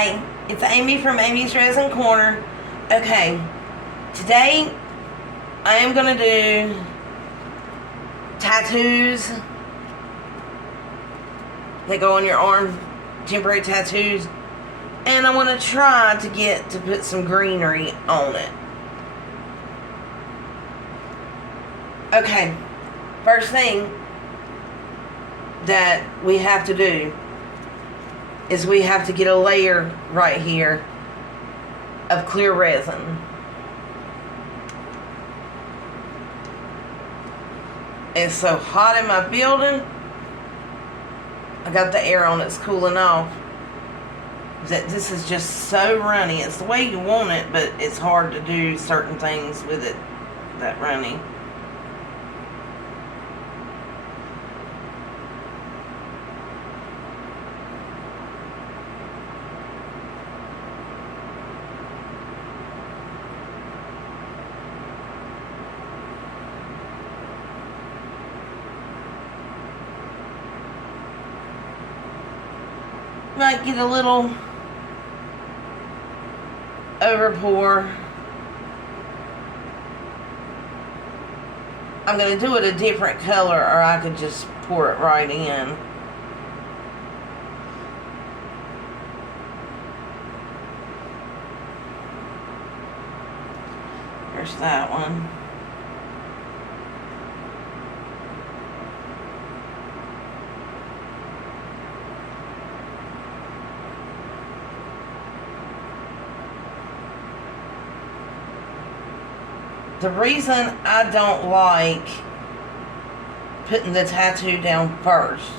Hi, it's Amy from Amy's Resin Corner. Okay, today I am going to do tattoos that go on your arm, temporary tattoos, and I want to try to put some greenery on it. Okay, first thing that we have to do is we have to get a layer right here of clear resin. It's so hot in my building. I got the air on, it's cooling off. That this is just so runny. It's the way you want it, but it's hard to do certain things with it that runny. Might get a little over pour. I'm going to do it a different color, or I could just pour it right in. There's that one. The reason I don't like putting the tattoo down first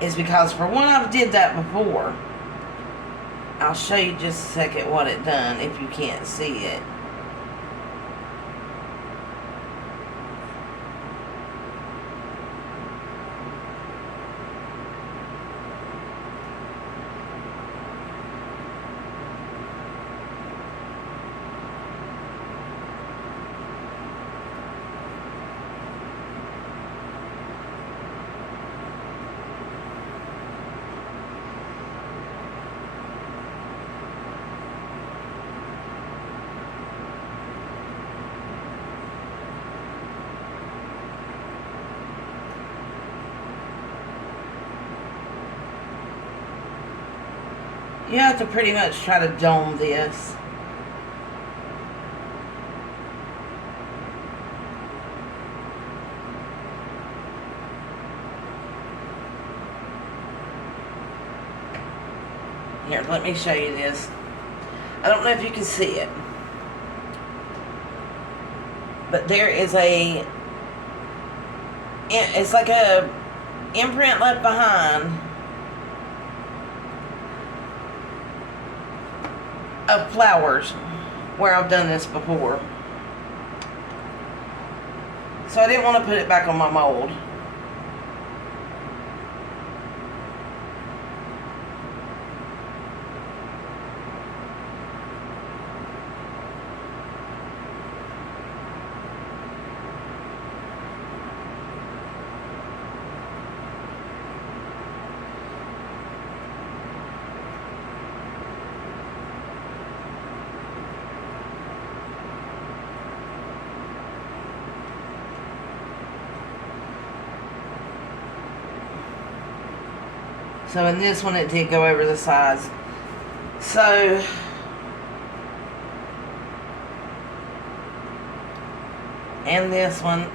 is because, for one, I've did that before. I'll show you just a second what it done if you can't see it. You have to pretty much try to dome this. Here, let me show you this. I don't know if you can see it, but there is it's like a imprint left behind of flowers where I've done this before. So I didn't want to put it back on my mold. So in this one it did go over the sides. So and this one,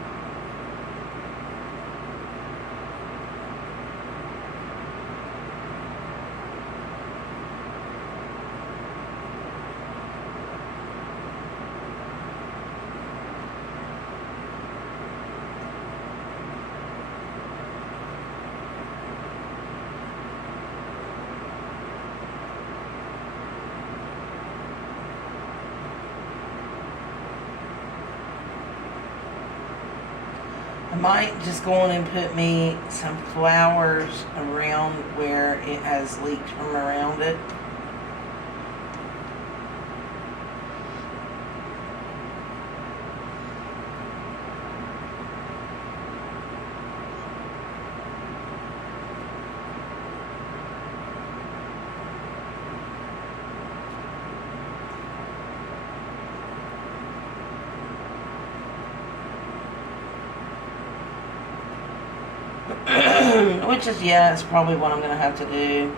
I might just go on and put me some flowers around where it has leaked from around it. Which is, yeah, it's probably what I'm going to have to do.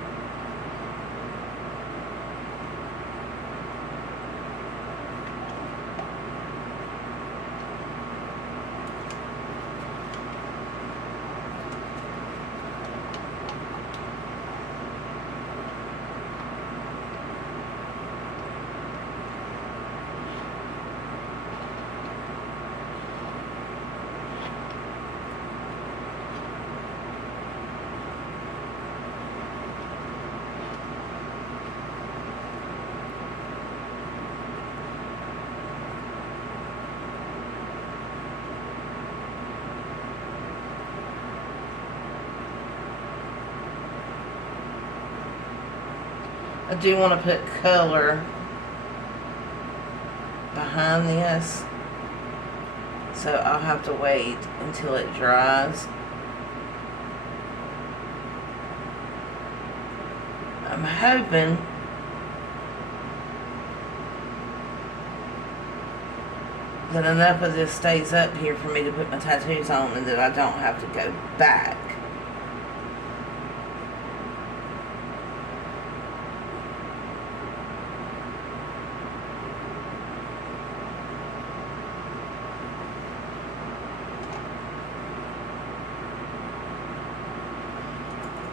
I do want to put color behind this, so I'll have to wait until it dries. I'm hoping that enough of this stays up here for me to put my tattoos on and that I don't have to go back.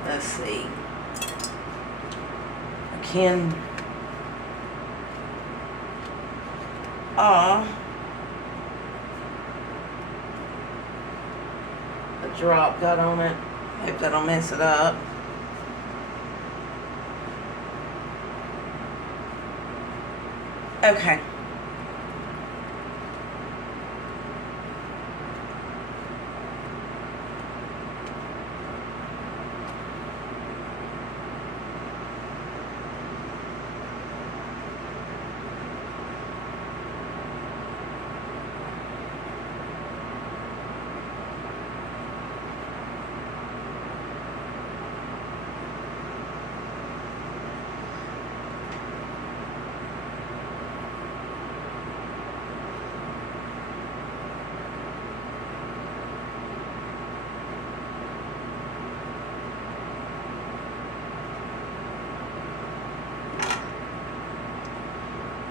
Let's see. I can. The drop got on it. Hope that'll mess it up. Okay.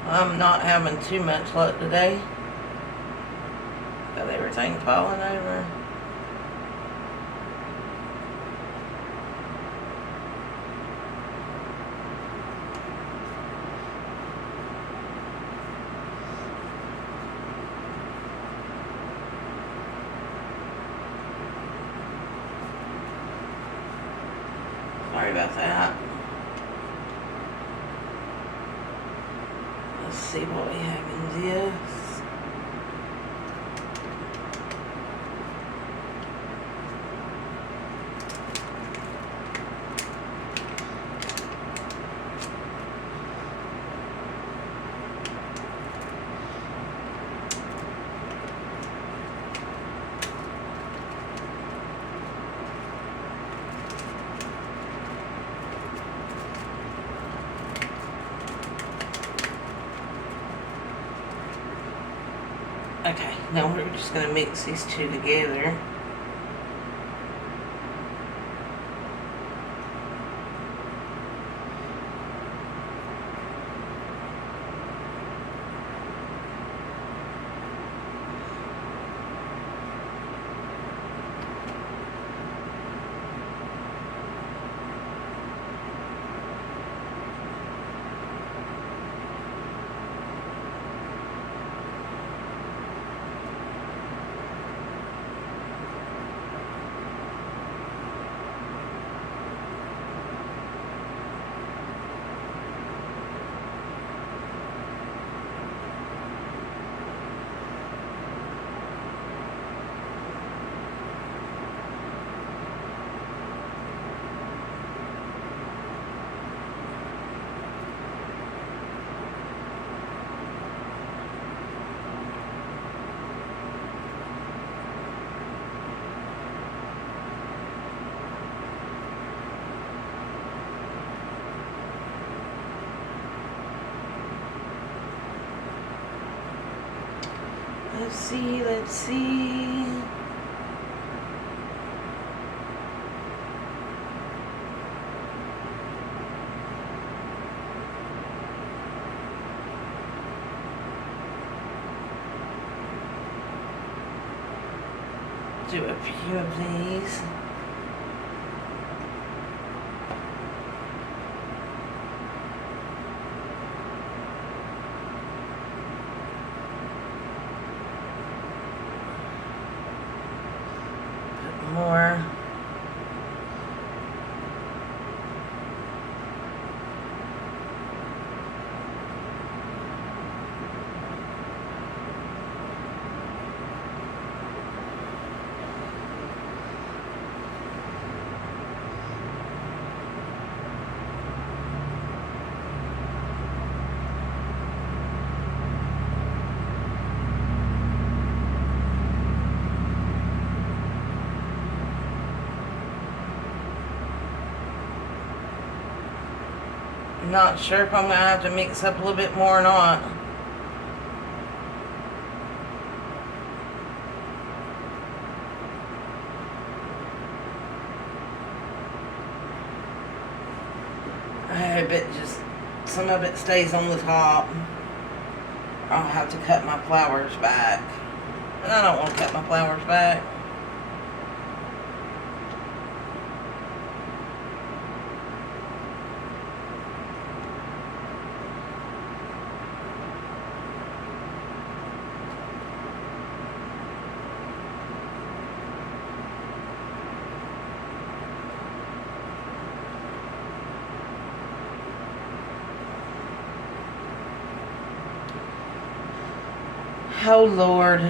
I'm not having too much luck today. Got everything falling over. Sorry about that. Let's see what we have in this. Okay, now we're just going to mix these two together. Let's see. do a few of these. Put more. Not sure if I'm going to have to mix up a little bit more or not. I hope it just, some of it stays on the top. I'll have to cut my flowers back. And I don't want to cut my flowers back. Oh, Lord.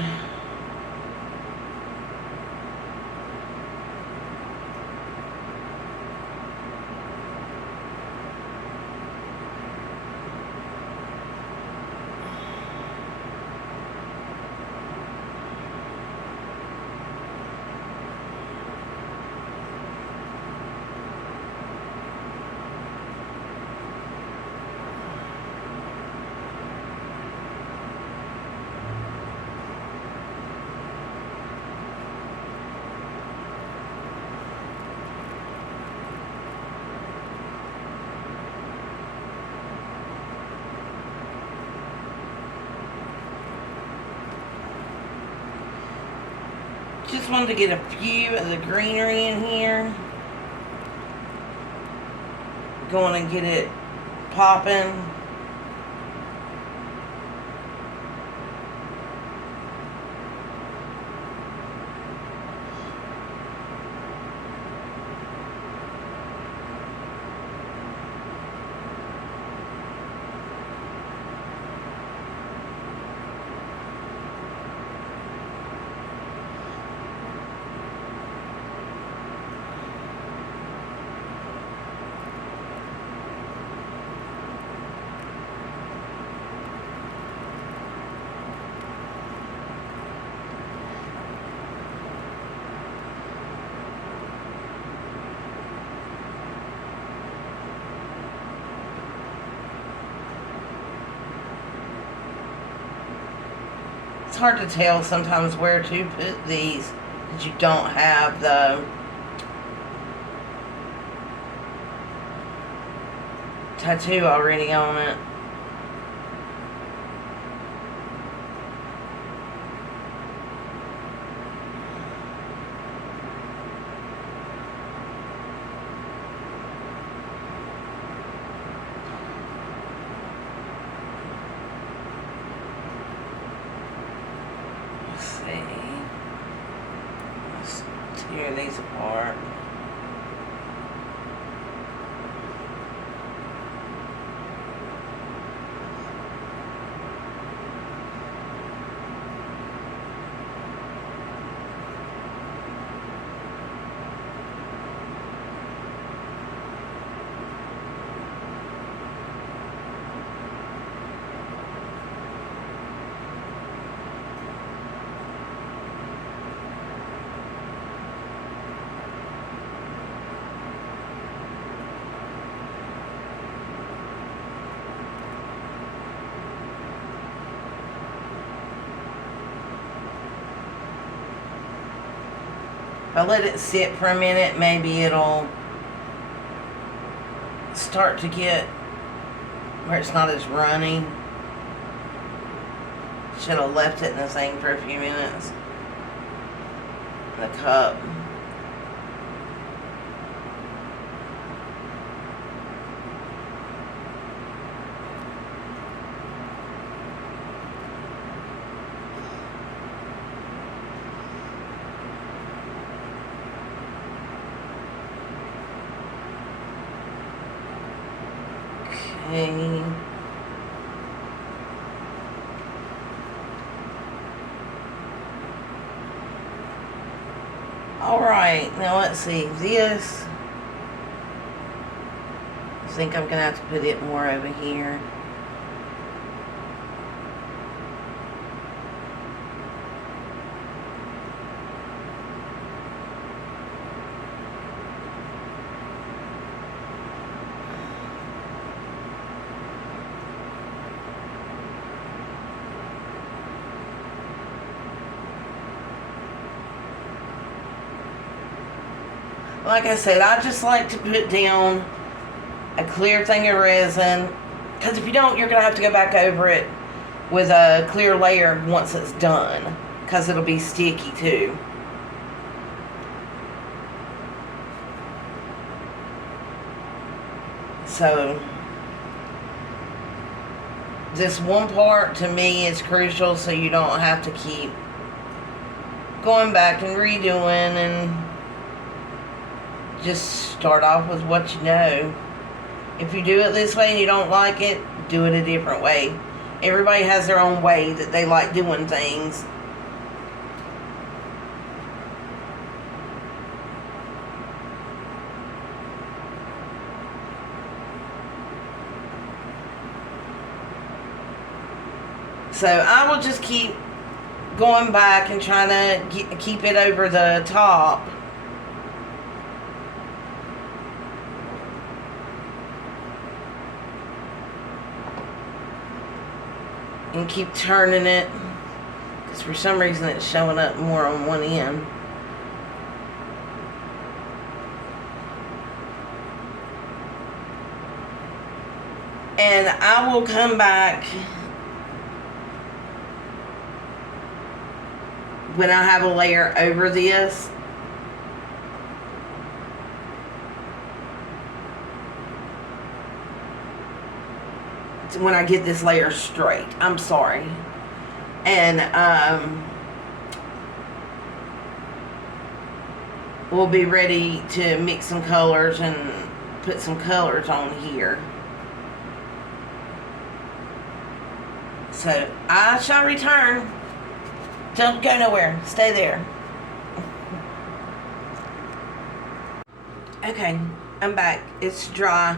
Just wanted to get a few of the greenery in here. Going and get it popping. It's hard to tell sometimes where to put these that you don't have the tattoo already on it. Let's tear these apart. If I let it sit for a minute, maybe it'll start to get where it's not as runny. Should have left it in the thing for a few minutes. the cup. Okay. Alright, now let's see. This, I think I'm going to have to put it more over here. Like I said, I just like to put down a clear thing of resin, because if you don't, you're going to have to go back over it with a clear layer once it's done, because it'll be sticky too. So this one part to me is crucial, so you don't have to keep going back and redoing, and just start off with what you know. If you do it this way and you don't like it, do it a different way. Everybody has their own way that they like doing things. So I will just keep going back and trying to keep it over the top. And keep turning it, because for some reason it's showing up more on one end. And I will come back when I have a layer over this. When I get this layer straight, I'm sorry. And we'll be ready to mix some colors and put some colors on here. So I shall return. Don't go nowhere, stay there. Okay, I'm back. It's dry.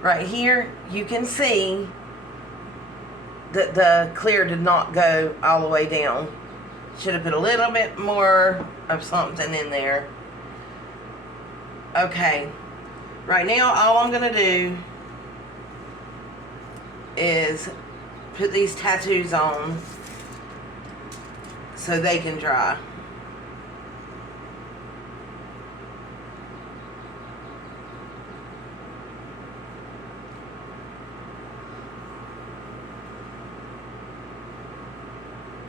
Right here, you can see that the clear did not go all the way down. Should have put a little bit more of something in there. Okay, right now all I'm going to do is put these tattoos on so they can dry.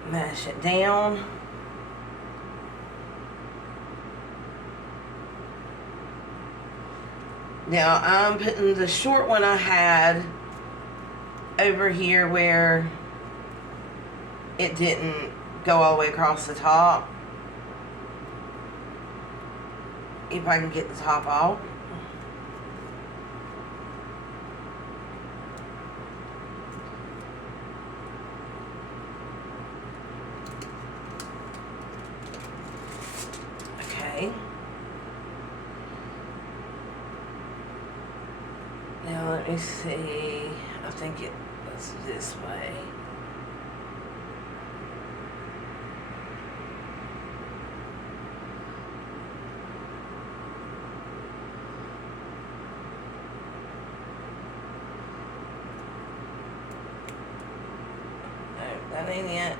Mash it down. Now I'm putting the short one I had over here where it didn't go all the way across the top. If I can get the top off. Okay. Now let me see. I think it was this way. No, that ain't it.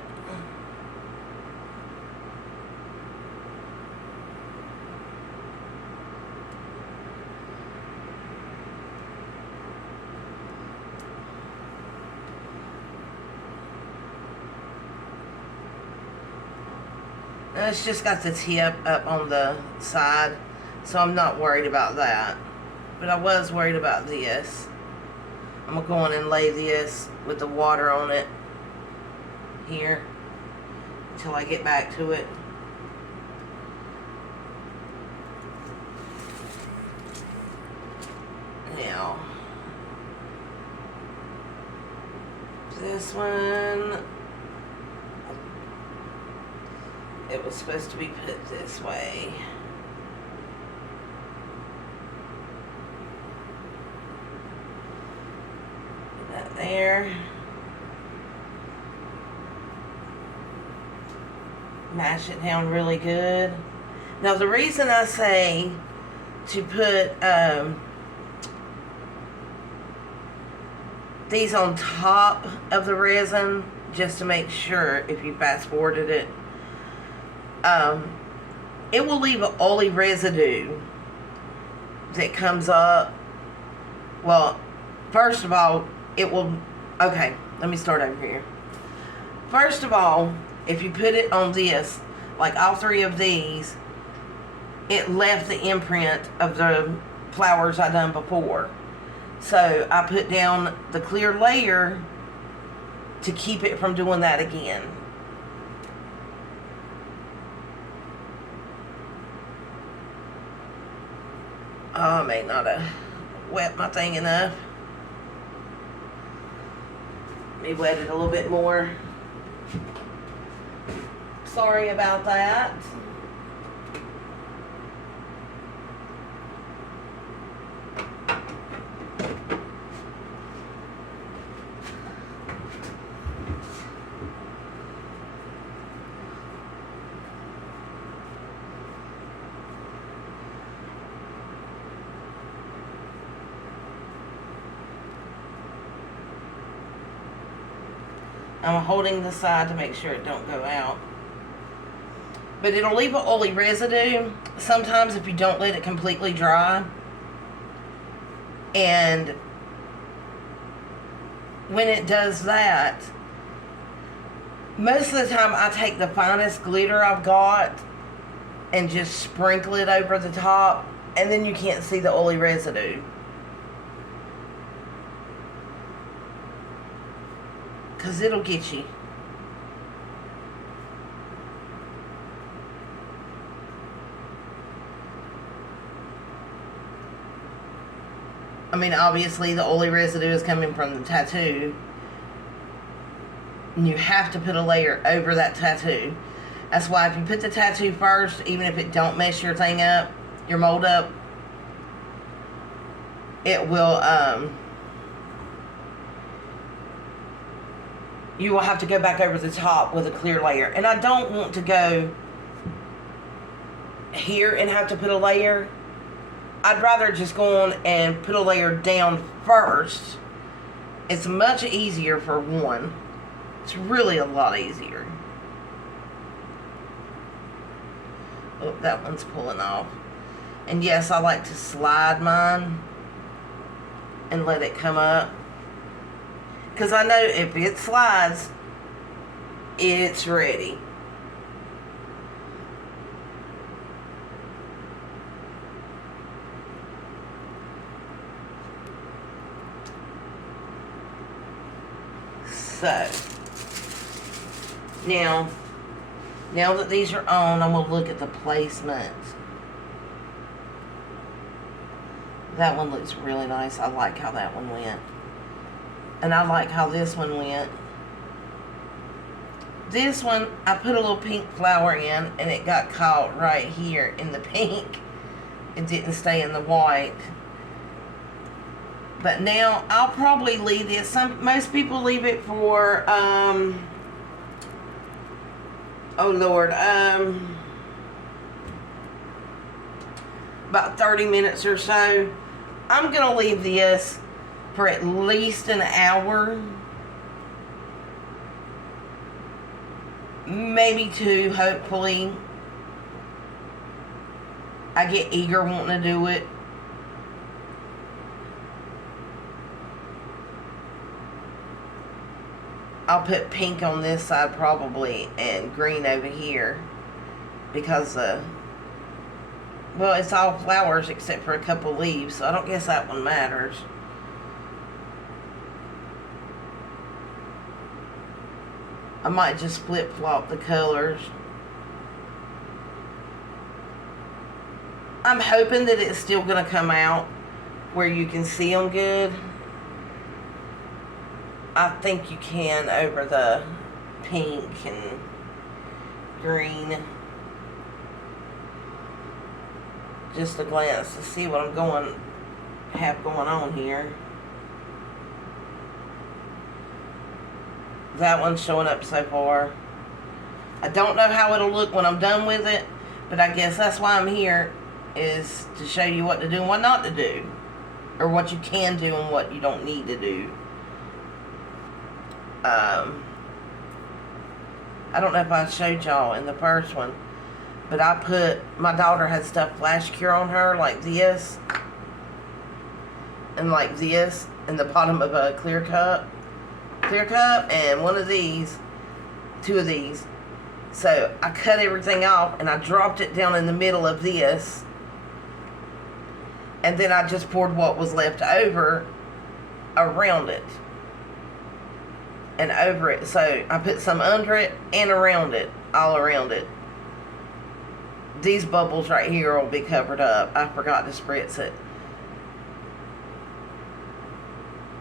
And it's just got the tip up on the side, so I'm not worried about that. But I was worried about this. I'm going to go in and lay this with the water on it here until I get back to it. Now, this one, it was supposed to be put this way. Put that there. Mash it down really good. Now the reason I say to put these on top of the resin, just to make sure, if you fast forwarded it, it will leave an oily residue that comes up. Well, first of all, it will, okay, let me start over here. First of all, if you put it on this, like all three of these, it left the imprint of the flowers I done before. So I put down the clear layer to keep it from doing that again. Oh, I may not have wet my thing enough. Let me wet it a little bit more. Sorry about that. I'm holding the side to make sure it don't go out. But it'll leave an oily residue sometimes if you don't let it completely dry. And when it does that, most of the time I take the finest glitter I've got and just sprinkle it over the top, and then you can't see the oily residue. Because it'll get you. I mean, obviously the oily residue is coming from the tattoo. And you have to put a layer over that tattoo. That's why if you put the tattoo first, even if it don't mess your thing up, your mold up, it will, you will have to go back over the top with a clear layer. And I don't want to go here and have to put a layer. I'd rather just go on and put a layer down first. It's much easier for one. It's really a lot easier. Oh, that one's pulling off. And yes, I like to slide mine and let it come up. Because I know if it slides, it's ready. So, now that these are on, I'm going to look at the placement. That one looks really nice. I like how that one went. And I like how this one went. This one, I put a little pink flower in, and it got caught right here in the pink. It didn't stay in the white. But now, I'll probably leave this. Most people leave it for, oh Lord, about 30 minutes or so. I'm going to leave this for at least an hour. Maybe 2, hopefully. I get eager wanting to do it. I'll put pink on this side probably and green over here. because well, it's all flowers except for a couple leaves, so I don't guess that one matters. I might just flip-flop the colors. I'm hoping that it's still going to come out where you can see them good. I think you can over the pink and green. Just a glance to see what I'm have going on here. That one's showing up so far. I don't know how it'll look when I'm done with it, but I guess that's why I'm here, is to show you what to do and what not to do, or what you can do and what you don't need to do. I don't know if I showed y'all in the first one, but my daughter had stuff flash cure on her like this, and like this, in the bottom of a clear cup, and one of these, two of these. So I cut everything off and I dropped it down in the middle of this, and then I just poured what was left over around it and over it. So I put some under it and around it, all around it. These bubbles right here will be covered up. I forgot to spritz it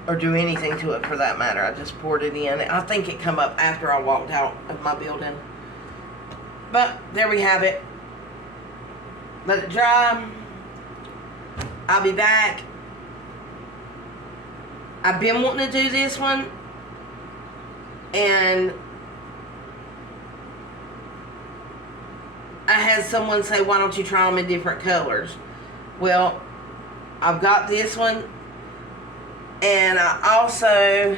or do anything to it for that matter. I just poured it in. I think it come up after I walked out of my building. But there we have it. Let it dry. I'll be back. I've been wanting to do this one, and I had someone say, why don't you try them in different colors? Well, I've got this one, and I also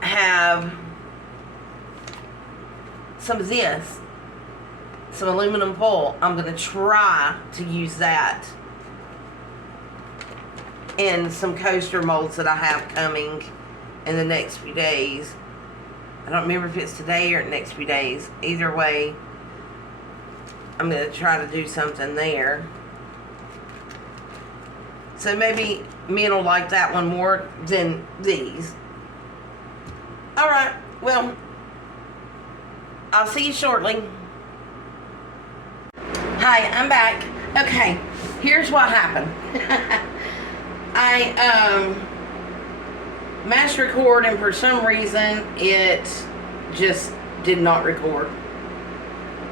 have some of this, some aluminum foil. I'm going to try to use that in some coaster molds that I have coming in the next few days. I don't remember if it's today or next few days. Either way, I'm going to try to do something there. So maybe men will like that one more than these. Alright, well, I'll see you shortly. Hi, I'm back. Okay, here's what happened. I mashed record, and for some reason it just did not record.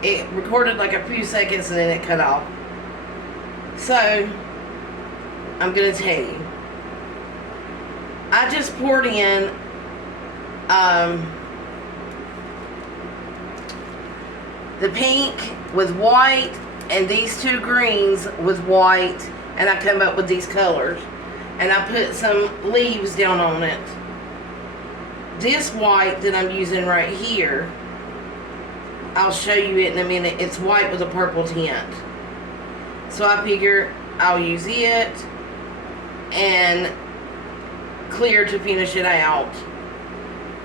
It recorded like a few seconds and then it cut off. So I'm gonna tell you, I just poured in the pink with white and these two greens with white, and I come up with these colors, and I put some leaves down on it. This white that I'm using right here, I'll show you it in a minute. It's white with a purple tint. So I figure I'll use it and clear to finish it out.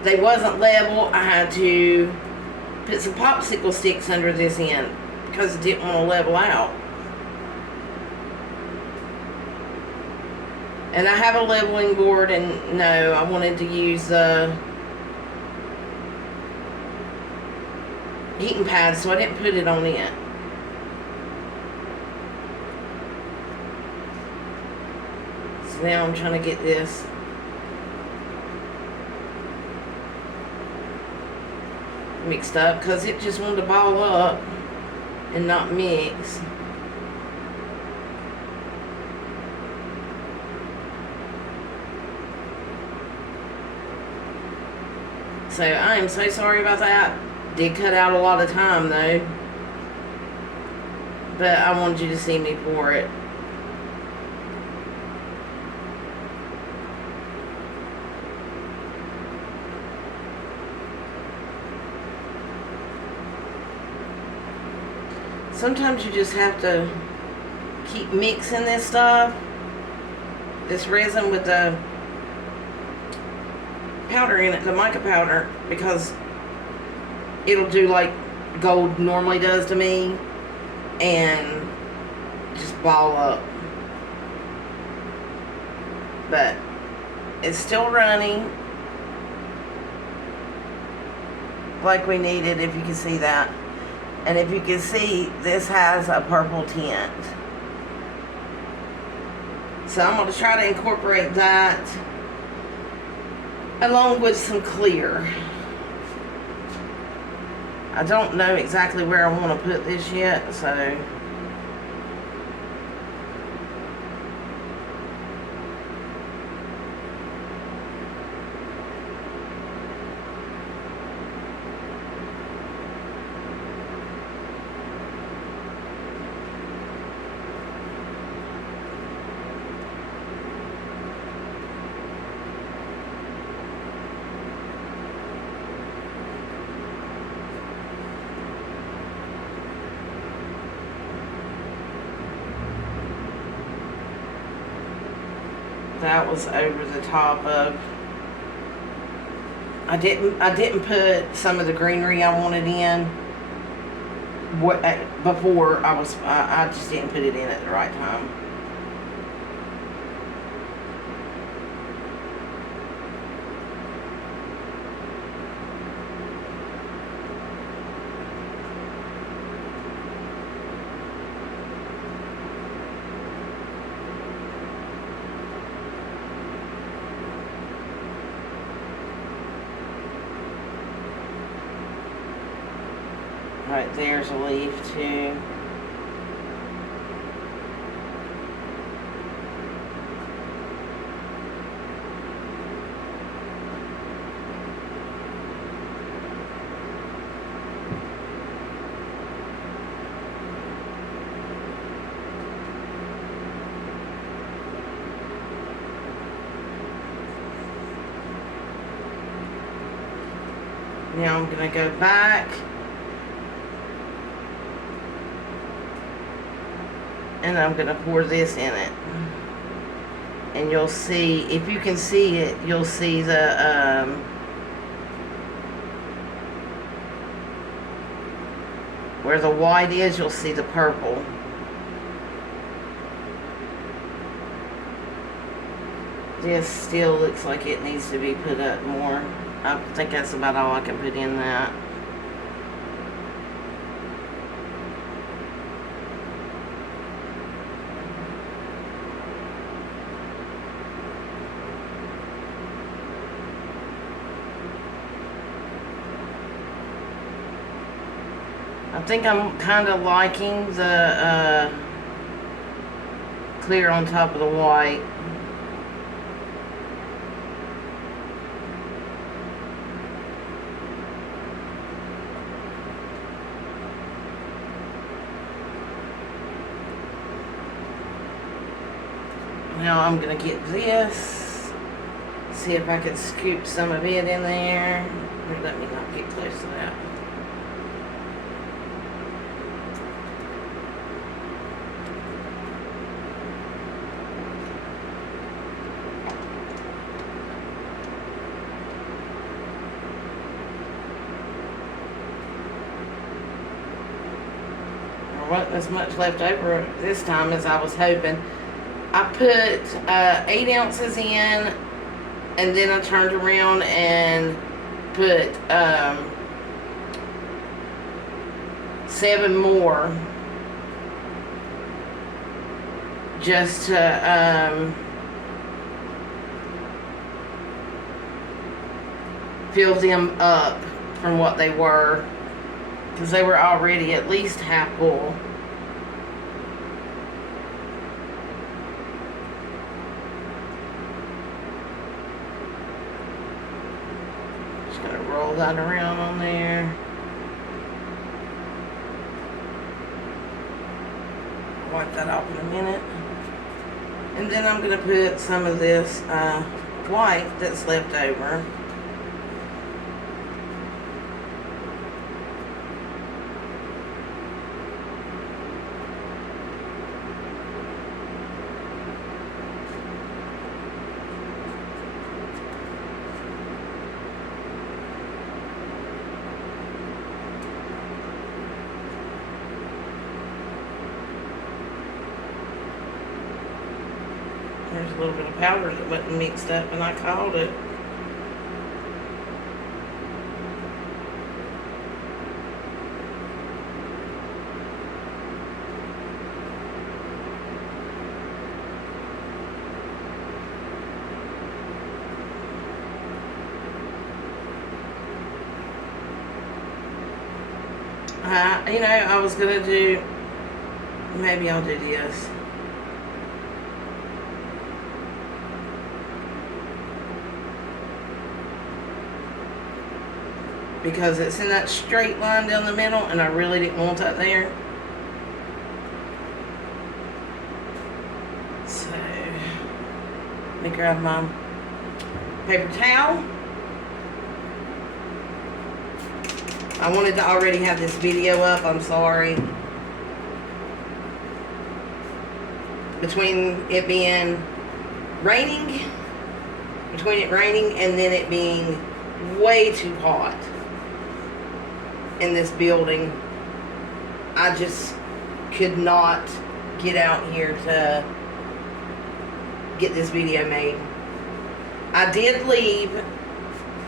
They wasn't level. I had to put some popsicle sticks under this end because it didn't want to level out. And I have a leveling board, and no, I wanted to use heating pads, so I didn't put it on it. So now I'm trying to get this mixed up because it just wanted to ball up and not mix. So I am so sorry about that. Did cut out a lot of time though, but I wanted you to see me pour it. Sometimes you just have to keep mixing this stuff, this resin with the powder in it, the mica powder, because it'll do like gold normally does to me and just ball up. But it's still running like we needed, if you can see that. And if you can see, this has a purple tint. So I'm going to try to incorporate that along with some clear. I don't know exactly where I want to put this yet, so that was over the top of. I didn't put some of the greenery I wanted in before I just didn't put it in at the right time. Right there's a leaf too. Now I'm going to go back and I'm going to pour this in it. And you'll see, if you can see it, you'll see the where the white is, you'll see the purple. This still looks like it needs to be put up more. I think that's about all I can put in that. I think I'm kind of liking the clear on top of the white. Now I'm going to get this, see if I can scoop some of it in there. Let me not get close to that. There wasn't as much left over this time as I was hoping. I put 8 ounces in, and then I turned around and put 7 more just to fill them up from what they were, because they were already at least half full. Roll that around on there. Wipe that off in a minute. And then I'm going to put some of this white that's left over. There's a little bit of powder that wasn't mixed up, and I called it. You know, I was gonna do, maybe I'll do this. Because it's in that straight line down the middle, and I really didn't want that there. So, let me grab my paper towel. I wanted to already have this video up, I'm sorry. Between it being raining, and then it being way too hot in this building, I just could not get out here to get this video made. I did leave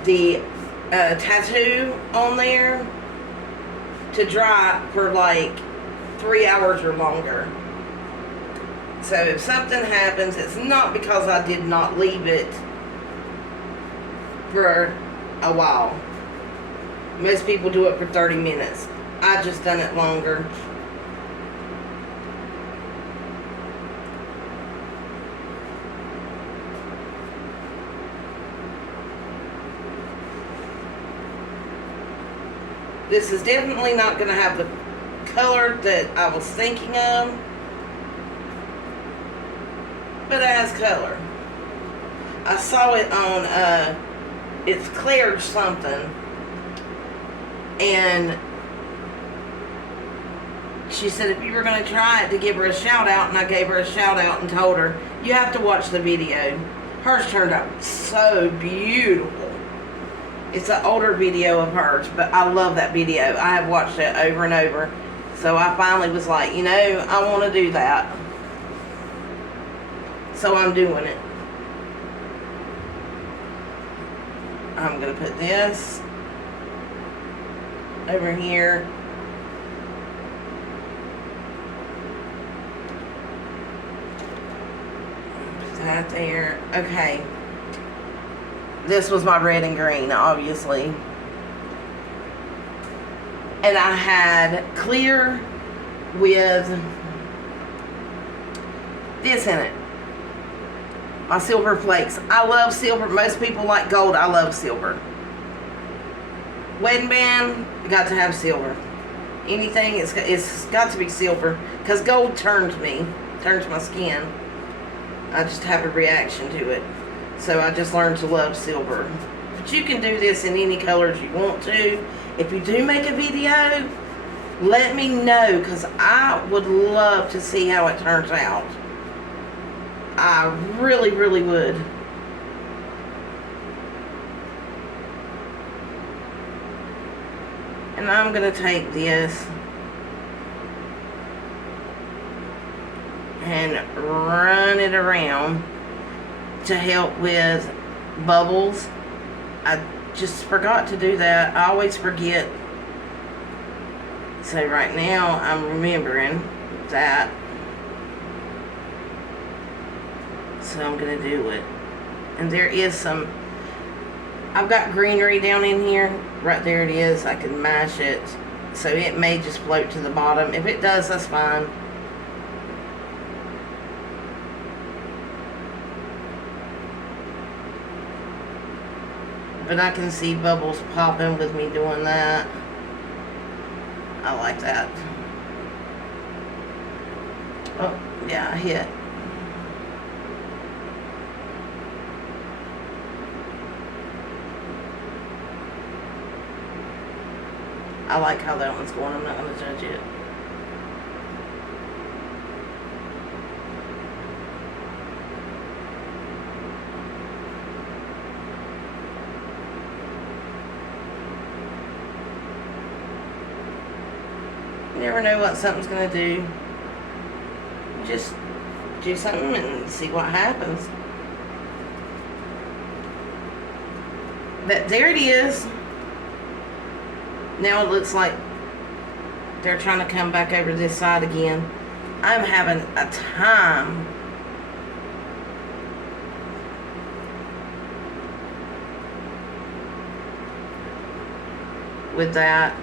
the tattoo on there to dry for like 3 hours or longer. So if something happens, it's not because I did not leave it for a while. Most people do it for 30 minutes. I just done it longer. This is definitely not going to have the color that I was thinking of, but it has color. I saw it on, it's Claire's something, and she said if you were going to try it, to give her a shout out, and I gave her a shout out and told her, you have to watch the video. Hers turned out so beautiful. It's an older video of hers, but I love that video. I have watched it over and over. So I finally was like, you know, I want to do that. So I'm doing it. I'm going to put this over here. Put that there. Okay. This was my red and green, obviously. And I had clear with this in it. My silver flakes. I love silver. Most people like gold. I love silver. Wedding band, got to have silver. Anything, it's got to be silver. Because gold turns my skin. I just have a reaction to it. So I just learned to love silver. But you can do this in any colors you want to. If you do make a video, let me know, because I would love to see how it turns out. I really, really would. And I'm going to take this and run it around to help with bubbles. I just forgot to do that. I always forget. So right now I'm remembering that. So I'm going to do it. And there is some, I've got greenery down in here. Right there it is. I can mash it. So it may just float to the bottom. If it does, that's fine. But I can see bubbles popping with me doing that. I like that. Oh, yeah, I hit. I like how that one's going. I'm not going to judge it. You never know what something's going to do. Just do something and see what happens. But there it is. Now it looks like they're trying to come back over this side again. I'm having a time with that.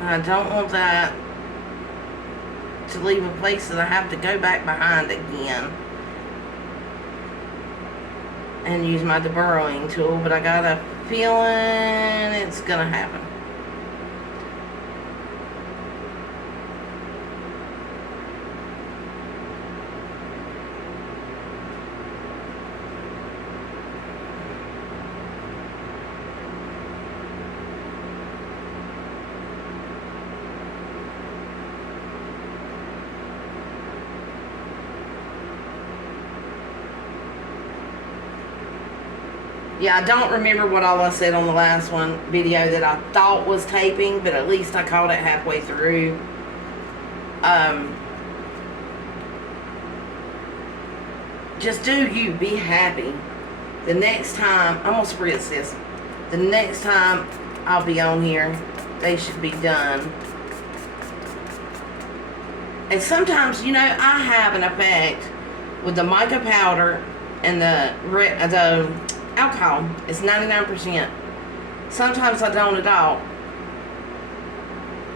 I don't want that to leave a place that I have to go back behind again and use my deburrowing tool, but I got a feeling it's gonna happen. Yeah, I don't remember what all I said on the last video that I thought was taping, but at least I caught it halfway through. Just do you. Be happy. The next time, I'm going to spritz this. The next time I'll be on here, they should be done. And sometimes, you know, I have an effect with the mica powder and the alcohol. It's 99%. Sometimes I don't at all.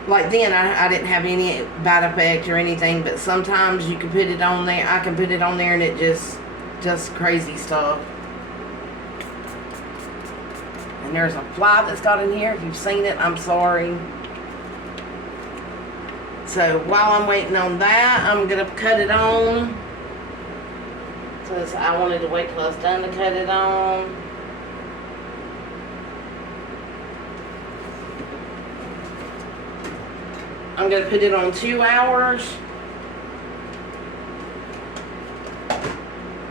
Like then I didn't have any bad effect or anything, but sometimes you can put it on there. I can put it on there and it just crazy stuff. And there's a fly that's got in here. If you've seen it, I'm sorry. So while I'm waiting on that, I'm gonna cut it on. Because I wanted to wait till I was done to cut it on. I'm going to put it on 2 hours.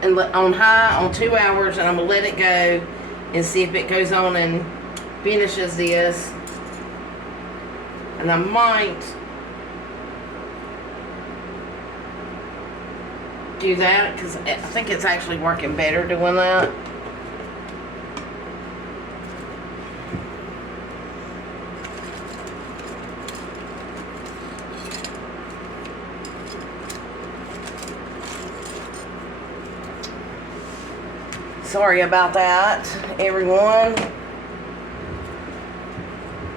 And on high on 2 hours. And I'm going to let it go and see if it goes on and finishes this. And I might do that because I think it's actually working better doing that. Sorry about that, everyone.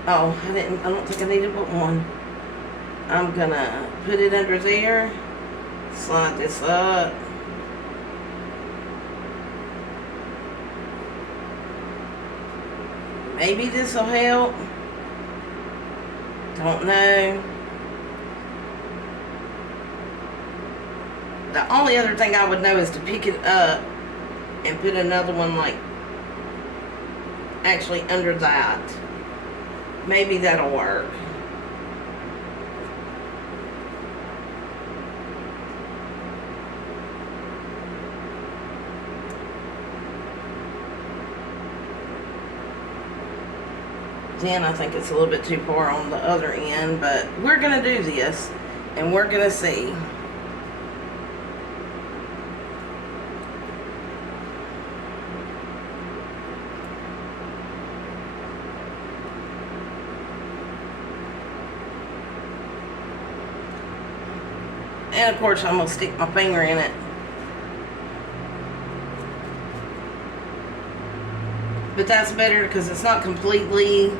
Oh, I don't think I needed but one. I'm gonna put it under there. Slide this up. Maybe this will help. Don't know. The only other thing I would know is to pick it up and put another one like actually under that. Maybe that'll work. Then I think it's a little bit too far on the other end, but we're gonna do this and we're gonna see. And of course I'm gonna stick my finger in it. But that's better because it's not completely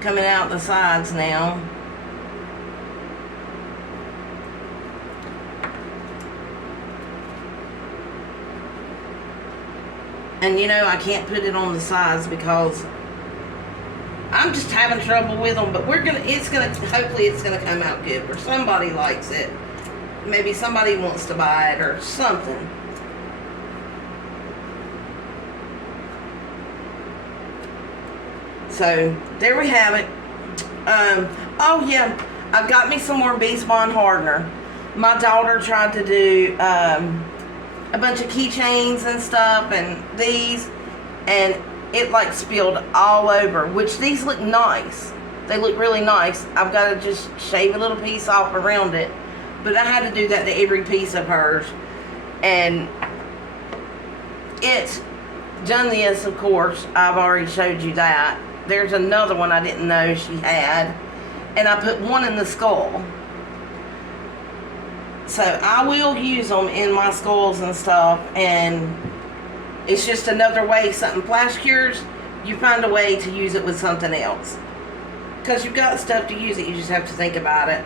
coming out the sides now. And you know, I can't put it on the sides because I'm just having trouble with them, but hopefully it's gonna come out good, or somebody likes it. Maybe somebody wants to buy it or something. So there we have it. Oh yeah, I've got me some more Beast Bond hardener. My daughter tried to do a bunch of keychains and stuff, and these, and it like spilled all over, which these look nice. They look really nice. I've got to just shave a little piece off around it. But I had to do that to every piece of hers. And it's done this, of course. I've already showed you that. There's another one I didn't know she had. And I put one in the skull. So I will use them in my skulls and stuff. And it's just another way something flash cures. You find a way to use it with something else. Because you've got stuff to use it. You just have to think about it.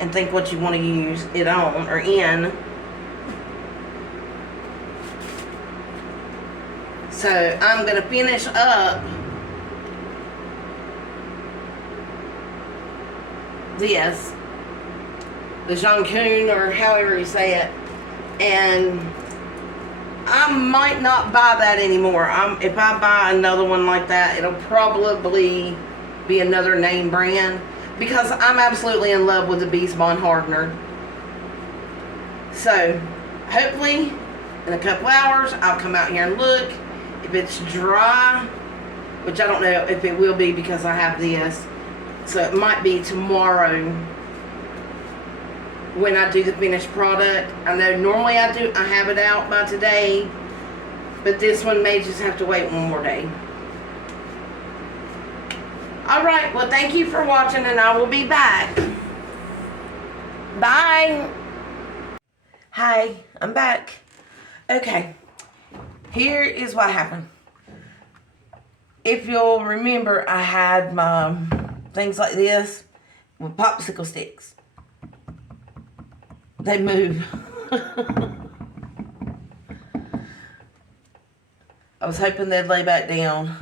And think what you want to use it on or in. So I'm going to finish up this. The Jankoon, or however you say it. And I might not buy that anymore. If I buy another one like that, it'll probably be another name brand. Because I'm absolutely in love with the Beast Bond Hardener. So, hopefully, in a couple hours, I'll come out here and look. If it's dry, which I don't know if it will be because I have this. So, it might be tomorrow when I do the finished product. I know normally I have it out by today. But this one may just have to wait one more day. Alright, well thank you for watching and I will be back. Bye. Hi, I'm back. Okay, here is what happened. If you'll remember, I had my things like this with popsicle sticks. They move. I was hoping they'd lay back down.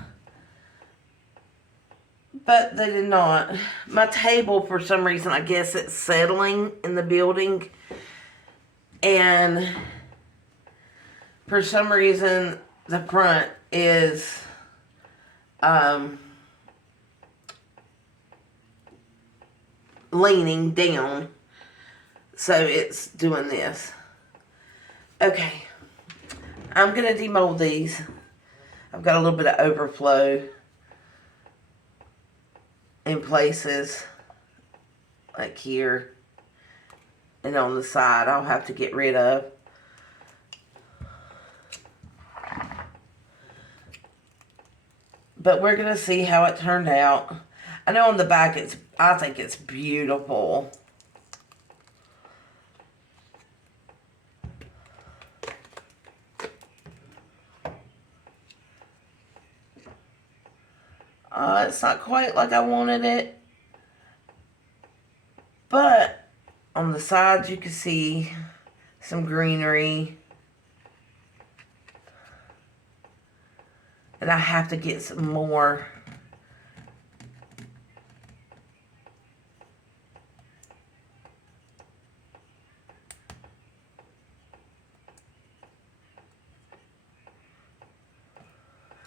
But they did not. My table, for some reason, I guess it's settling in the building. And for some reason, the front is leaning down. So it's doing this. Okay. I'm going to demold these. I've got a little bit of overflow in places like here and on the side. I'll have to get rid of. But we're going to see how it turned out. I know on the back I think it's beautiful. It's not quite like I wanted it. But on the sides you can see some greenery. And I have to get some more.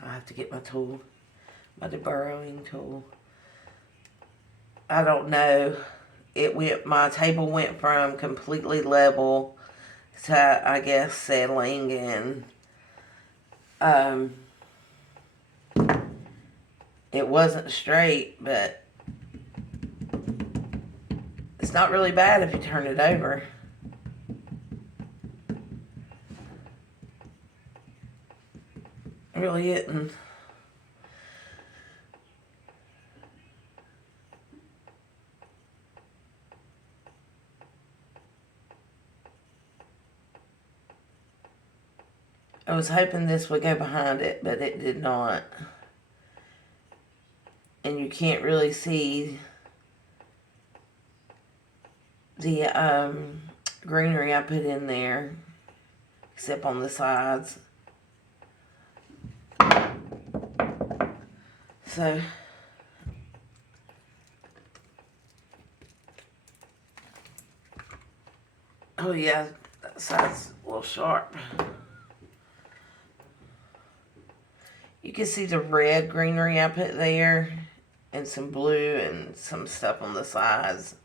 I have to get my tool. My deburrowing tool. I don't know. My table went from completely level to, I guess, settling, and it wasn't straight, but it's not really bad if you turn it over. It really isn't. I was hoping this would go behind it, but it did not. And you can't really see the greenery I put in there, except on the sides. So, oh yeah, that side's a little sharp. You can see the red greenery I put there, and some blue and some stuff on the sides.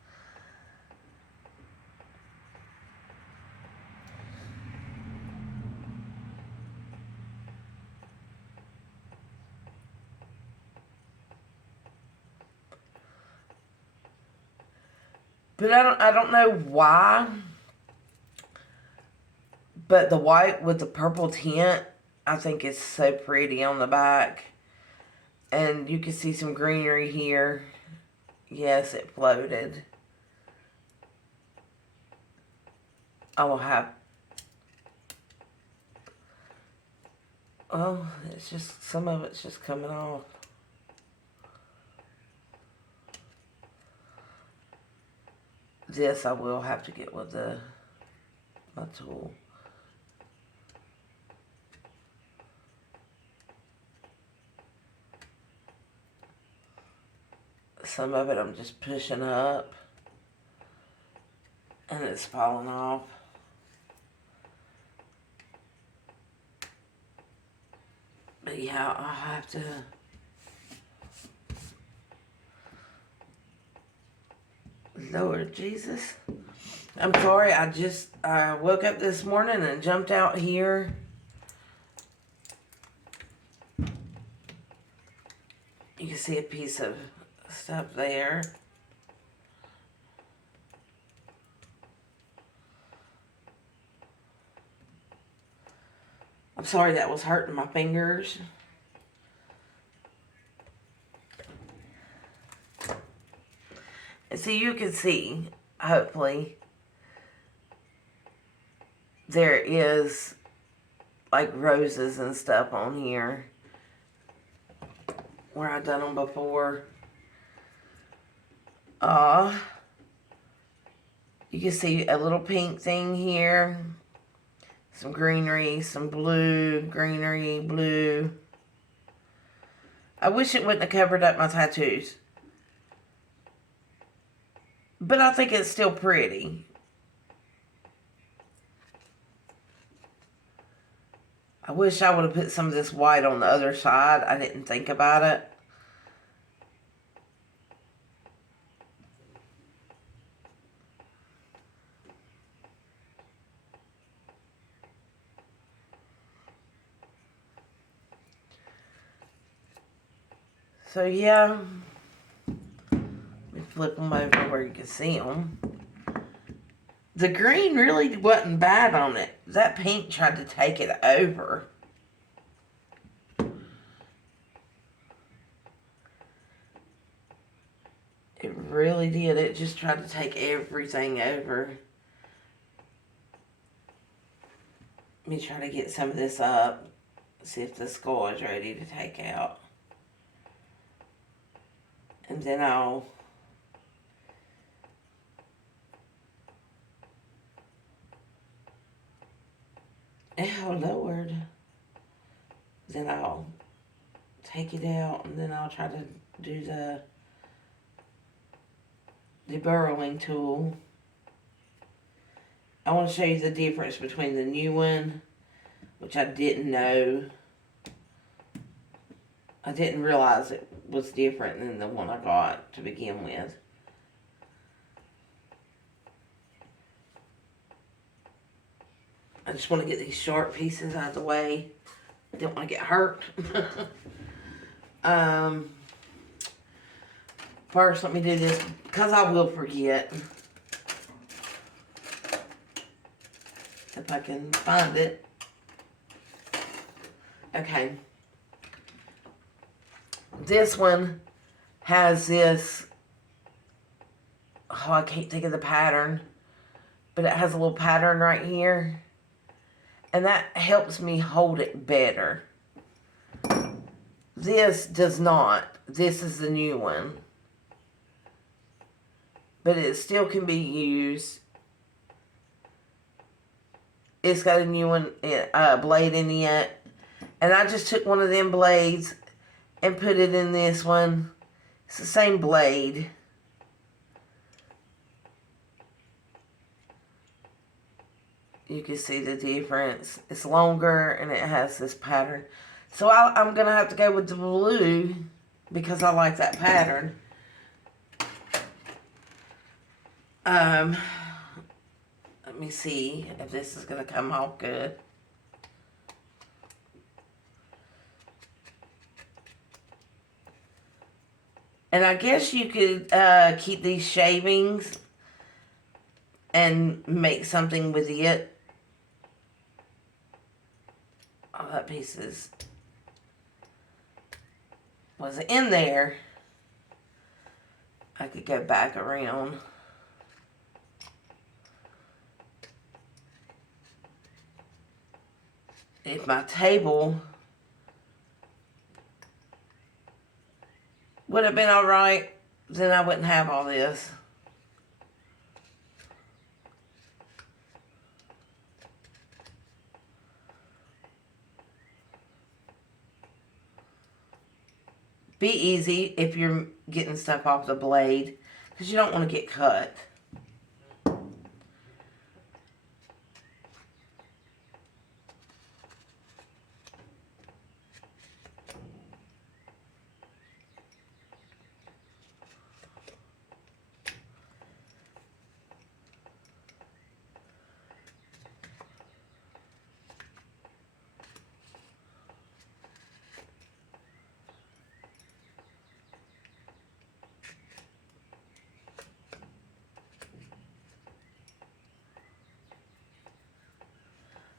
But I don't know why. But the white with the purple tint, I think is so pretty on the back. And you can see some greenery here. Yes, it floated. I will have... Oh, it's just... Some of it's just coming off. This I will have to get with my tool. Some of it I'm just pushing up. And it's falling off. But yeah, I'll have to... Lord Jesus. I'm sorry, I woke up this morning and jumped out here. You can see a piece of stuff there. I'm sorry that was hurting my fingers. And so you can see, hopefully, there is like roses and stuff on here where I've done them before. You can see a little pink thing here. Some greenery, some blue, greenery, blue. I wish it wouldn't have covered up my tattoos. But I think it's still pretty. I wish I would have put some of this white on the other side. I didn't think about it. So yeah, let me flip them over where you can see them. The green really wasn't bad on it. That pink tried to take it over. It really did. It just tried to take everything over. Let me try to get some of this up. See if the skull is ready to take out. And then I'll... Oh, Lord. Then I'll take it out, and then I'll try to do the burrowing tool. I want to show you the difference between the new one, which I didn't know. I didn't realize it was different than the one I got to begin with. I just want to get these sharp pieces out of the way. I don't want to get hurt. First, let me do this, because I will forget. If I can find it. Okay. This one has this, oh, I can't think of the pattern, but it has a little pattern right here. And that helps me hold it better. This does not. This is the new one. But it still can be used. It's got a new one, blade in it. And I just took one of them blades and put it in this one. It's the same blade. You can see the difference. It's longer and it has this pattern. So I'm going to have to go with the blue because I like that pattern. Let me see if this is going to come out good. And I guess you could keep these shavings and make something with it. Oh, that piece was in there. I could go back around. If my table would have been alright, then I wouldn't have all this. Be easy if you're getting stuff off the blade, because you don't want to get cut.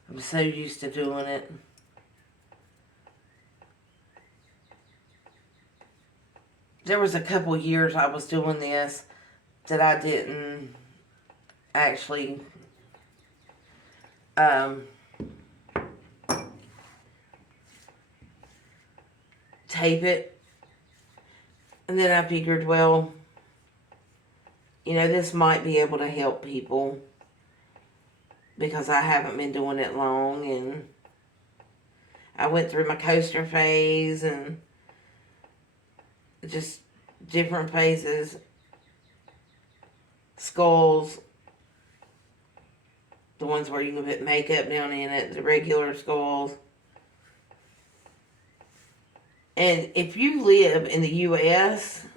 I'm so used to doing it. There was a couple years I was doing this that I didn't actually tape it. And then I figured, well, you know, this might be able to help people because I haven't been doing it long, and I went through my coaster phase and just different phases. Skulls, the ones where you can put makeup down in it, the regular skulls. And if you live in the U.S.,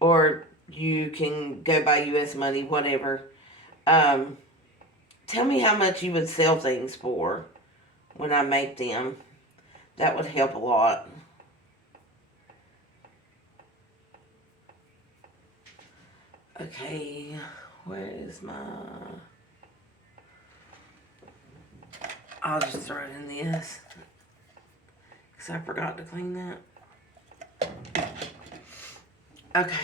or you can go by U.S. money, whatever, tell me how much you would sell things for when I make them. That would help a lot. Okay, where is my... I'll just throw it in this, because I forgot to clean that. Okay.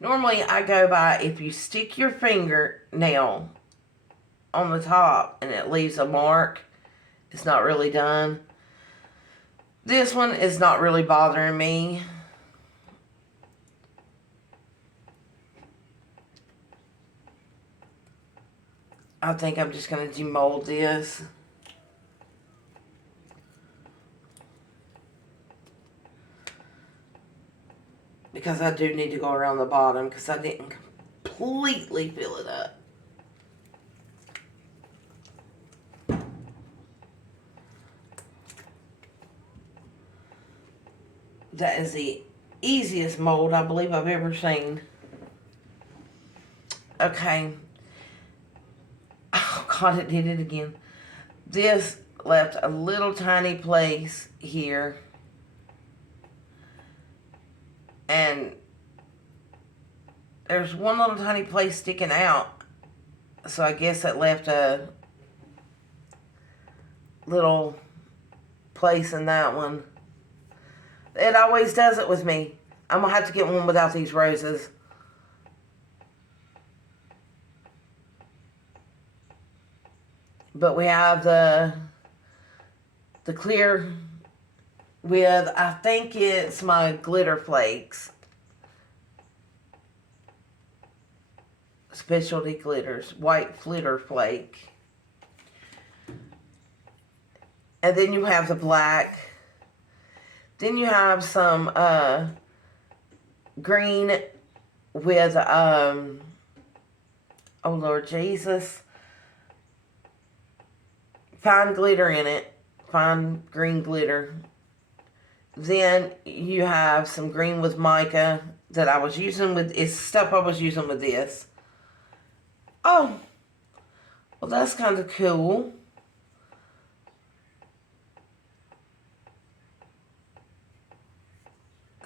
Normally I go by, if you stick your fingernail on the top and it leaves a mark, it's not really done. This one is not really bothering me. I think I'm just going to demold this. Because I do need to go around the bottom, because I didn't completely fill it up. That is the easiest mold I believe I've ever seen. Okay. Oh God, it did it again. This left a little tiny place here. And there's one little tiny place sticking out. So I guess it left a little place in that one. It always does it with me. I'm going to have to get one without these roses. But we have the clear with, I think it's my glitter flakes. Specialty glitters. White flitter flake. And then you have the black. Then you have some green with, oh Lord Jesus, fine glitter in it, fine green glitter. Then you have some green with mica that I was using with, it's stuff I was using with this. Oh, well that's kind of cool.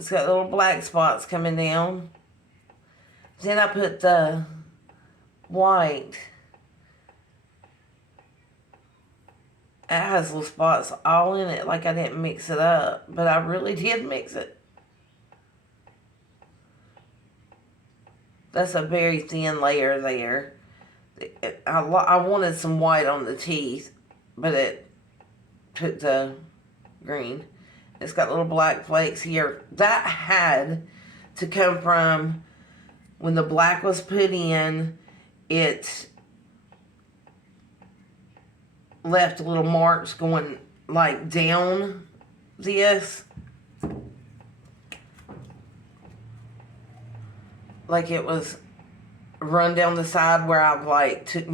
It's got little black spots coming down. Then I put the white. It has little spots all in it, like I didn't mix it up, but I really did mix it. That's a very thin layer there. I wanted some white on the teeth, but it put the green. It's got little black flakes here. That had to come from when the black was put in, it left little marks going like down this. Like it was run down the side where I've like took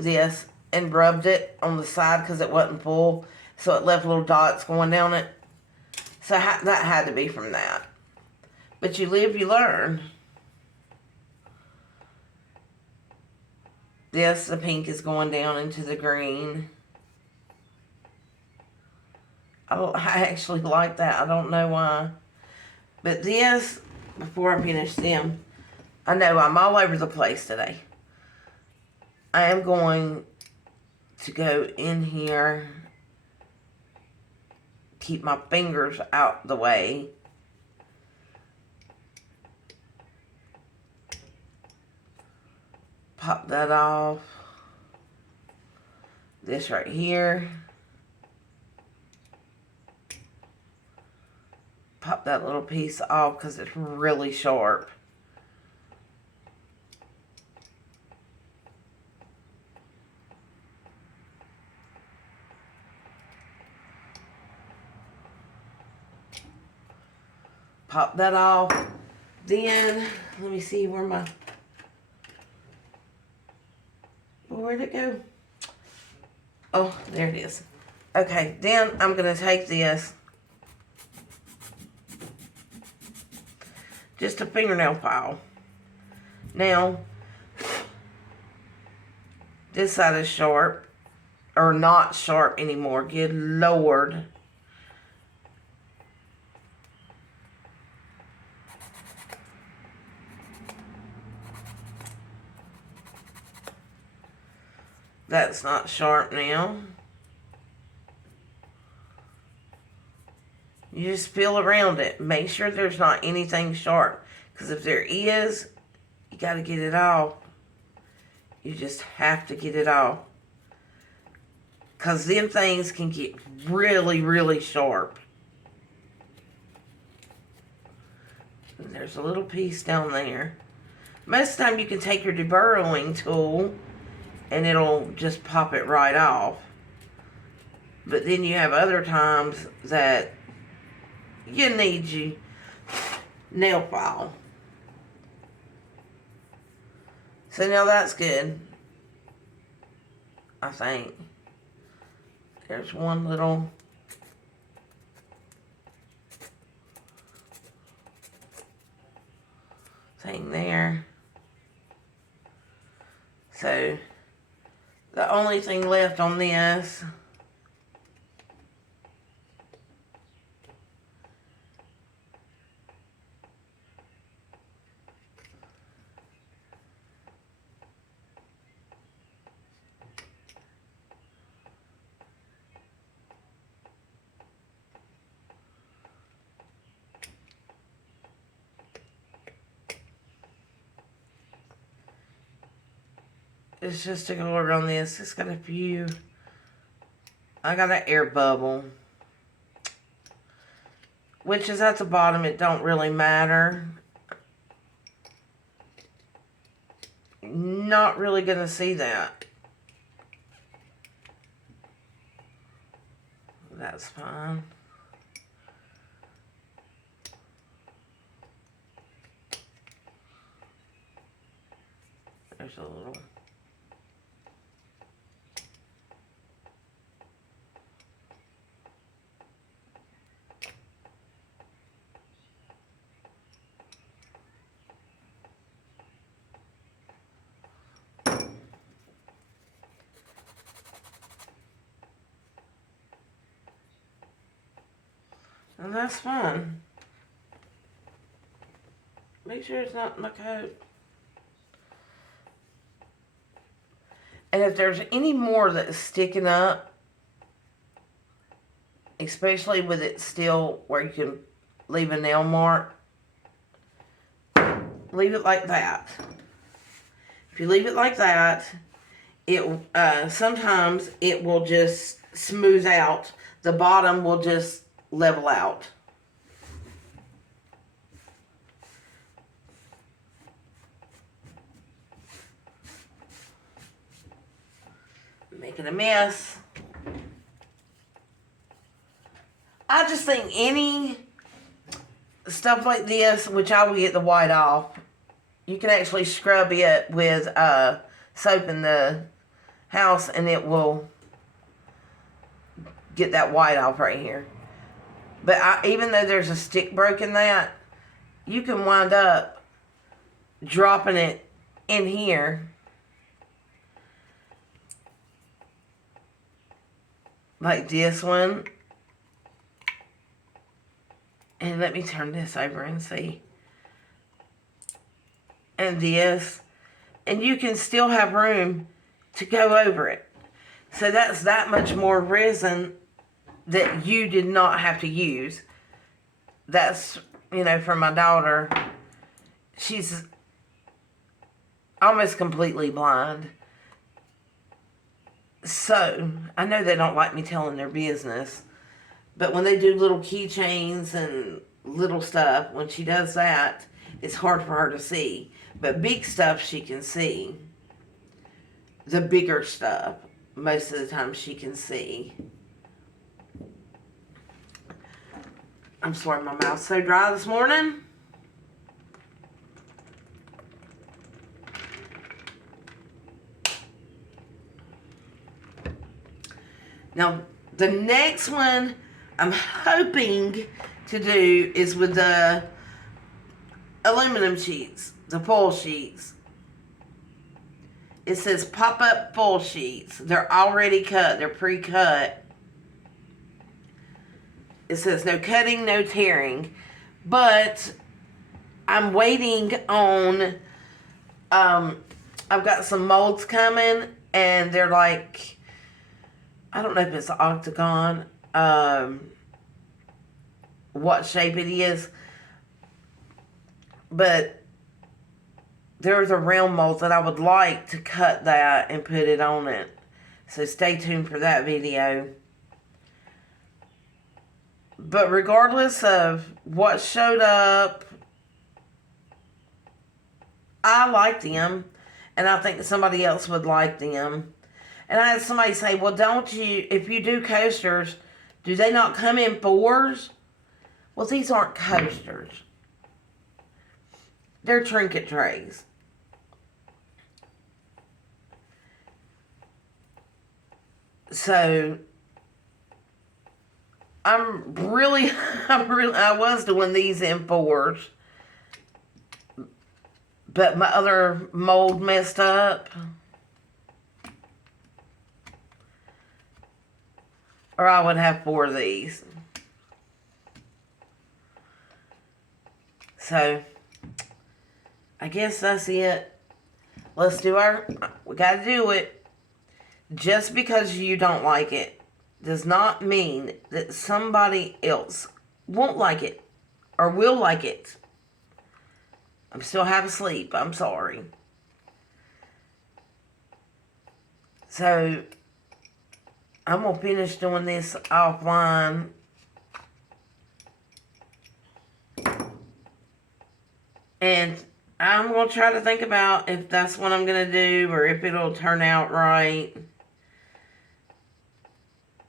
this and rubbed it on the side because it wasn't full. So it left little dots going down it. So that had to be from that. But you live, you learn. This, the pink is going down into the green. I actually like that. I don't know why. But this, before I finish them, I know I'm all over the place today. I am going to go in here, keep my fingers out the way. Pop that off. This right here. Pop that little piece off because it's really sharp. Pop that off. Then, let me see where'd it go? Oh, there it is. Okay, then I'm going to take this, just a fingernail file. Now, this side is sharp, or not sharp anymore. Good Lord. That's not sharp now. You just feel around it. Make sure there's not anything sharp. Because if there is, you got to get it off. You just have to get it off. Because them things can get really, really sharp. And there's a little piece down there. Most of the time you can take your deburrowing tool and it'll just pop it right off. But then you have other times that you need your nail file. So now that's good. I think. There's one little thing there. So the only thing left on this is just to go around this. It's got a few. I got an air bubble, which is at the bottom. It don't really matter. Not really gonna see that. That's fine. There's a little. And that's fun. Make sure it's not in the coat. And if there's any more that's sticking up, especially with it still where you can leave a nail mark, leave it like that. If you leave it like that, it sometimes it will just smooth out. The bottom will just level out. Making a mess. I just think any stuff like this, which I will get the white off, you can actually scrub it with soap in the house and it will get that white off right here. But even though there's a stick broke in that, you can wind up dropping it in here. Like this one. And let me turn this over and see. And this. And you can still have room to go over it. So that's that much more resin that you did not have to use. That's, for my daughter. She's almost completely blind. So, I know they don't like me telling their business. But when they do little keychains and little stuff, when she does that, it's hard for her to see. But big stuff she can see. The bigger stuff, most of the time she can see. I'm sorry, my mouth's so dry this morning. Now, the next one I'm hoping to do is with the aluminum sheets, the foil sheets. It says pop-up foil sheets. They're already cut. They're pre-cut. It says no cutting, no tearing. But I'm waiting on, I've got some molds coming and they're like, I don't know if it's an octagon, what shape it is, but there's a round mold that I would like to cut that and put it on it. So stay tuned for that video. But regardless of what showed up, I like them, and I think somebody else would like them. And I had somebody say, well, don't you, if you do coasters, do they not come in fours? Well, these aren't coasters. They're Trinket trays. So, I was doing these in fours. But my other mold messed up. Or I would have 4 of these. So, I guess that's it. Let's do we gotta do it. Just because you don't like it does not mean that somebody else won't like it or will like it. I'm still half asleep. I'm sorry. So, I'm going to finish doing this offline. And I'm going to try to think about if that's what I'm going to do or if it'll turn out right.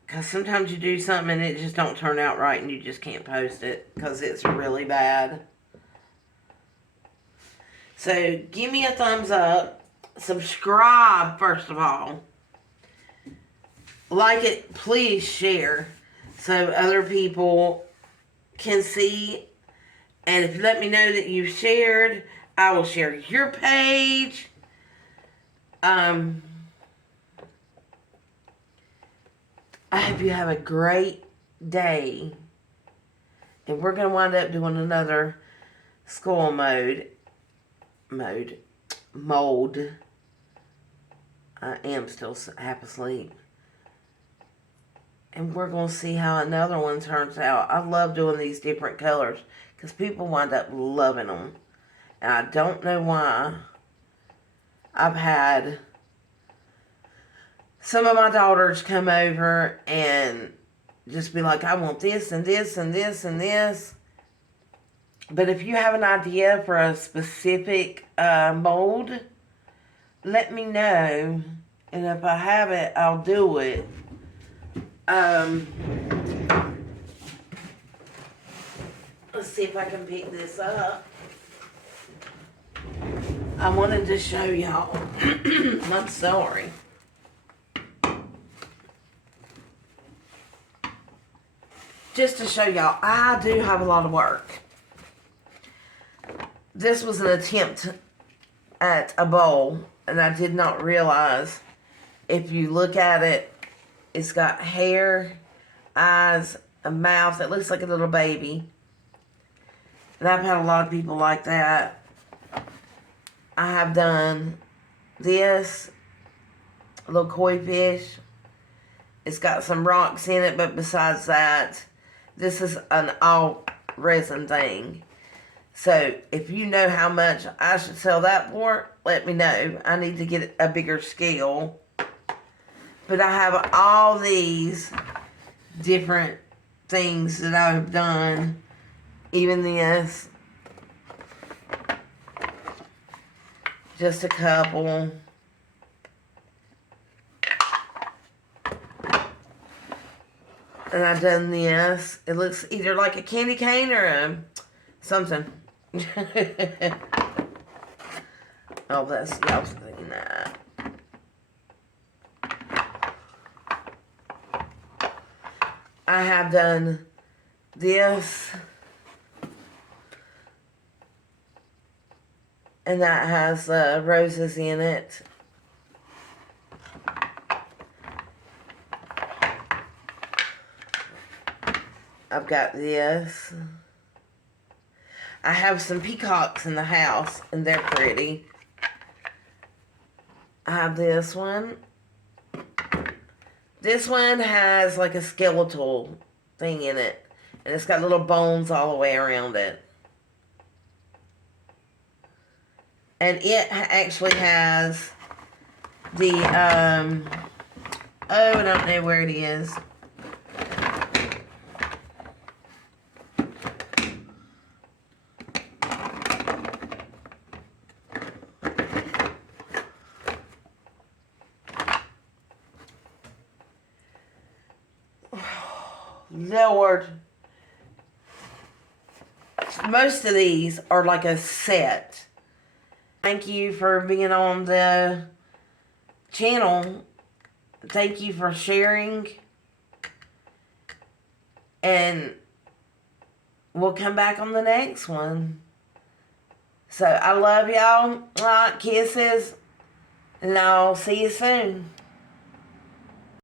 Because sometimes you do something and it just don't turn out right and you just can't post it because it's really bad. So, give me a thumbs up. Subscribe, first of all. Like it, please share so other people can see. And if you let me know that you've shared, I will share your page. I hope you have a great day. And we're going to wind up doing another skull mold. I am still half asleep. And we're going to see how another one turns out. I love doing these different colors because people wind up loving them. And I don't know why. I've had some of my daughters come over and just be like, I want this and this and this and this. But if you have an idea for a specific mold, let me know. And if I have it, I'll do it. Let's see if I can pick this up. I wanted to show y'all. I'm sorry. Just to show y'all, I do have a lot of work. This was an attempt at a bowl, and I did not realize, if you look at it, it's got hair, eyes, a mouth that looks like a little baby. And I've had a lot of people like that. I have done this, a little koi fish. It's got some rocks in it, but besides that, this is an all resin thing. So if you know how much I should sell that for, let me know. I need to get a bigger scale. But I have all these different things that I've done. Even this. Just a couple. And I've done this. It looks either like a candy cane or something. Oh, that's, y'all thinking that. I have done this. And that has roses in it. I've got this. I have some peacocks in the house, and they're pretty. I have this one. This one has like a skeletal thing in it. And it's got little bones all the way around it. And it actually has the, oh, I don't know where it is. Lord. Most of these are like a set. Thank you for being on the channel. Thank you for sharing. And we'll come back on the next one. So I love y'all. Kisses. And I'll see you soon.